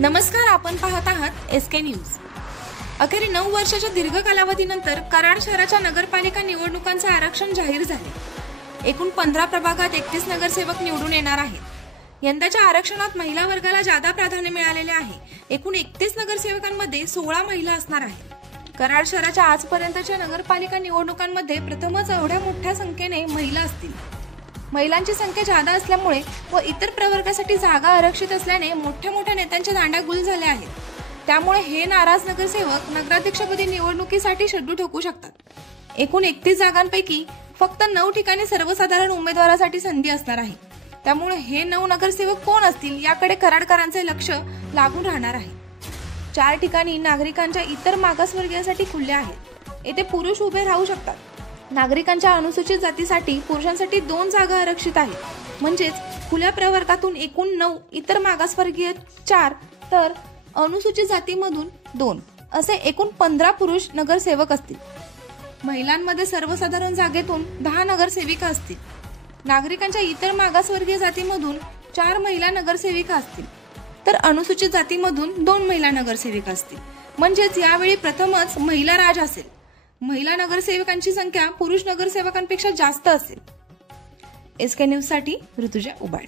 नमस्कार, आपण पाहत आहात एसके न्यूज। अखेर 9 वर्षाच्या दीर्घ कालावधीनंतर कराड शहराच्या नगरपालिका निवडणुकांचे आरक्षण जाहीर झाले। एकूण 15 प्रभागात 31 नगरसेवक निवडून येणार आहेत। यंदाच्या आरक्षणात महिला वर्गाला जादा प्राधान्य मिळालेले आहे। एकूण 31 नगरसेवकांमध्ये 16 महिला असणार आहेत। कराड शहराच्या आजपर्यंतच्या नगरपालिका निवडणुकांमध्ये प्रथमच एवढ्या मोठ्या संख्येने महिला असतील। महिलांची संख्या जादा असल्यामुळे व इतर प्रवर्गासाठी जागा आरक्षित असल्याने मोठ्या नेत्यांचे दांडागुल झाले आहेत। त्यामुळे हे नाराज नगरसेवक नगराध्यक्षपदी निवडणुकीसाठी शड्डू ठोकू शकतात। एकूण 31 जागांपैकी फक्त 9 ठिकाणी सर्वसाधारण उमेदवारासाठी संधी असणार आहे। त्यामुळे हे 9 नगरसेवक कोण असतील याकडे कराडकरांचे लक्ष लागून राहणार आहे। 4 ठिकाणी नागरिकांच्या इतर मागासवर्गीयांसाठी खुले आहेत। येथे पुरुष उभे राहू शकतात। नागरिकांच्या अनुसूचित जातीसाठी पुरुषांसाठी 2 जागा आरक्षित आहेत। म्हणजेच खुल्या प्रवर्गातून एकूण 9, इतर मागासवर्गीय 4 तर अनुसूचित जातीमधून 2 असे एकूण 15 पुरुष नगरसेवक असतील। महिलांमध्ये सर्वसाधारण जागेतून 10 नगरसेविका असतील। नागरिकांच्या इतर मागासवर्गीय जातीमधून 4 महिला नगरसेविका असतील तर अनुसूचित जातीमधून 2 महिला नगरसेविका असतील। म्हणजेच यावेळी प्रथमच महिला राज असेल। महिला नगरसेवकांची संख्या पुरुष नगरसेवकांपेक्षा जास्त असेल। एसके न्यूज साठी ऋतुजा उबाळे।